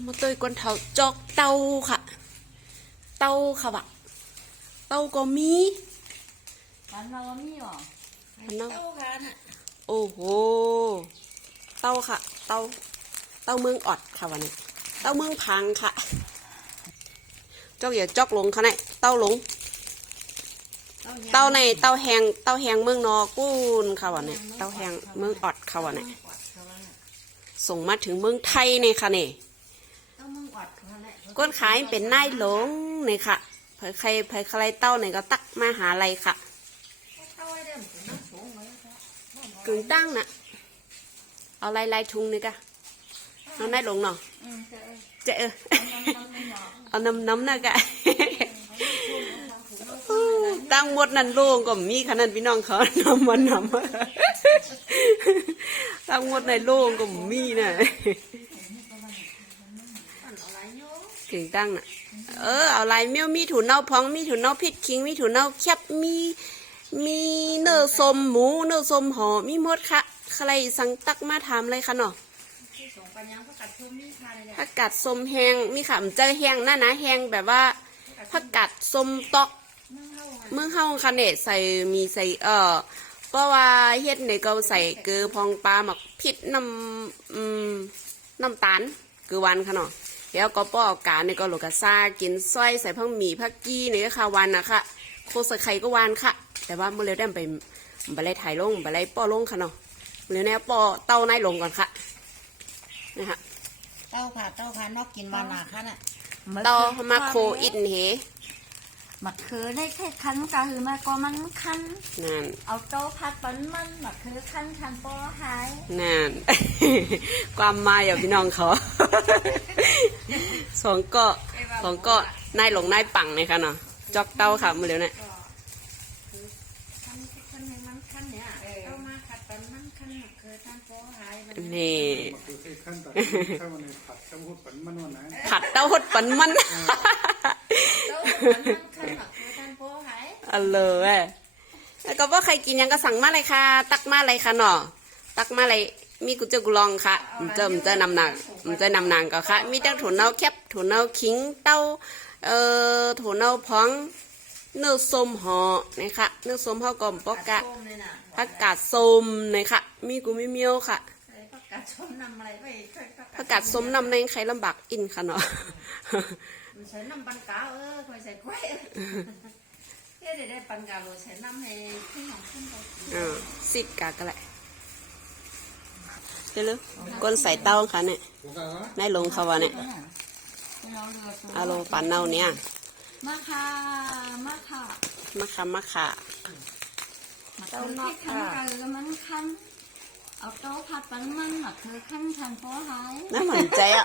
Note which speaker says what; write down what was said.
Speaker 1: ามาเตยกวนเถาจอกเตาค่ะ เตาค่ะวะเตาก็มี
Speaker 2: ร้านเรามีหรอ
Speaker 1: อันนั้น
Speaker 2: เต้ากันอะ
Speaker 1: โอ้โห เตาค่ะ เตา เตาเมืองออดค่ะวันนี้ เตาเมืองพังค่ะเจ้าอย่าจอกลงค่ะเนี่ยเตาหลง เตาในเตาแหงเตาแหงเมืองนอกูนค่ะวันนี้ เตาแหงเมืองออดค่ะวันนี้ส่งมาถึงเมืองไทยเนี่ยค่ะเนี่ย ก้นขายเป็นนายหลงเนี่ยค่ะเผยใครเผยใครเต้าเนี่ยก็ตักมาหาอะไรค่ะกึ่งตั้งน่ะ เอาลายลายทุงนี่กะเอานายหลงเนาะ
Speaker 2: อืมเจอ
Speaker 1: เจะเออ
Speaker 2: น้ำน้ำน้ำหนอ
Speaker 1: เอาน้ำน้ำน่ะกะตั้งหมดนั่นโล่งก็มีขนาดพี่น้องเขานำมันนำตั้งหมดในโล่งก็มีน่ะ
Speaker 2: มัน
Speaker 1: กึ่งตั้งน่ะ เออเอาลายเมี่ยวมีถุนเน่าพองมีถุนเน่าพริกคิงมีถุนเน่าแคบมีมีเนื้อสมหมูเนื้อสมห่อมีหมดค่ะใครสั่งตักมาทำเลยค่ะเนาะ
Speaker 2: ที่ส่งไปยังพระกัดชุ่มนี่ค่ะเลย
Speaker 1: ผักกาดส้มแห้งมีค่ะมันเจอแห้งน่านะแห้งแบบว่าผักกาดส้มตอก
Speaker 2: มึงเข้าอะ
Speaker 1: เมืองเฮาค่ะเนี่ยใส่มีใส่เอ่อเพราะว่าเฮ็ดเนี่ยก็ใส่เกลือพองปลาหมักพริษน้ำอืมน้ำตาลเกลือหวานค่ะเนาะ แล้วก็ป้อกาเนี่ยก็โลกาซากินซอยใส่ผักหมี่ผักกี้เนี่ยก็ค่ะหวานนะคะโคใส่ไข่ก็หวานค่ะ แต่ว่าเมื่อเร็วได้ไปบะไลถ่ายลงบะไลป้อลงค่ะเนาะเร็วแน่ป้อเต้าในลงก่อนค่ะนะคะ
Speaker 2: เต้าค่ะเต้าค่ะนอกกินมาหนาค่ะน่ะ
Speaker 1: เต้ามาโคอินเห
Speaker 3: มะเขือได้แค่คั้นก็คือมาก็มันคั้น
Speaker 1: นั่น
Speaker 3: เอาโต๊ะพัดปันมันมะเขือคั้นคันโปอหาย
Speaker 1: นั่นความมาอย่าพี่น้องเขา สองเก็สองเก็นายหลงนายปังเลยค่ะเนาะจอกเต้าค่ะมือเร็วเนี่ย
Speaker 2: คันคันในมันคันเนี่ยเต้ามาขัดปันมันคันคือท่านโป้หายมัน
Speaker 1: นี่
Speaker 4: มันคือแค่ขั้นตอนถ้ามันผัดจะพูดปันมันวันนะ
Speaker 1: ผัดเต้าหดปันมัน
Speaker 2: เต้าปันมันคันคือท่านโป้หาย
Speaker 1: อันเลยแล้วก็ว่าใครกินยังก็สั่งมาเลยค่ะ ตักมาเลยค่ะเนาะตักมาเลย มีกุเจอกุลองค่ะมันเจอมันเจอนำนางมันเจอนำนางก็ค่ะ มีตั้งถั่วเน่าแคบถั่วเน่าขิงเต้าเอ่อถั่วเน่าพอง เนื้อส้มห่อนะคะเนื้อส้มห่อกลมปอกกะ
Speaker 2: ส้มเลยน่ะ
Speaker 1: ผักกาดส้มนะคะมีกูมีเมียวค่ะ
Speaker 2: ผักกาดส้มนำอะไรไปช่วย
Speaker 1: ผักกาดส้มนำในใครลำบากอินค่ะเนาะ
Speaker 2: มันใช้น้ำปันกาเออคอยใส่กล้วยเดี๋ยวได้ปันกาโรใช้น้ำในที่ของขึ้นไป
Speaker 1: อ่าสิบกากก็แหละ เดี๋ยวเลยก้นใส่เต้าค่ะเนี่ยนายลงเขาว่าเนี่ย
Speaker 3: เราเรือตัว
Speaker 1: อาโลปันเน่าเนี่ย
Speaker 3: มาค่ะมาค่ะ
Speaker 1: มะขามมะขาม
Speaker 3: มะเขือที่คั้นก็คือมันคั้นเอาโต๊ะพัดปันมันมะเขือคั้นคันโปอหาย
Speaker 1: น่าเหมือนใจอะ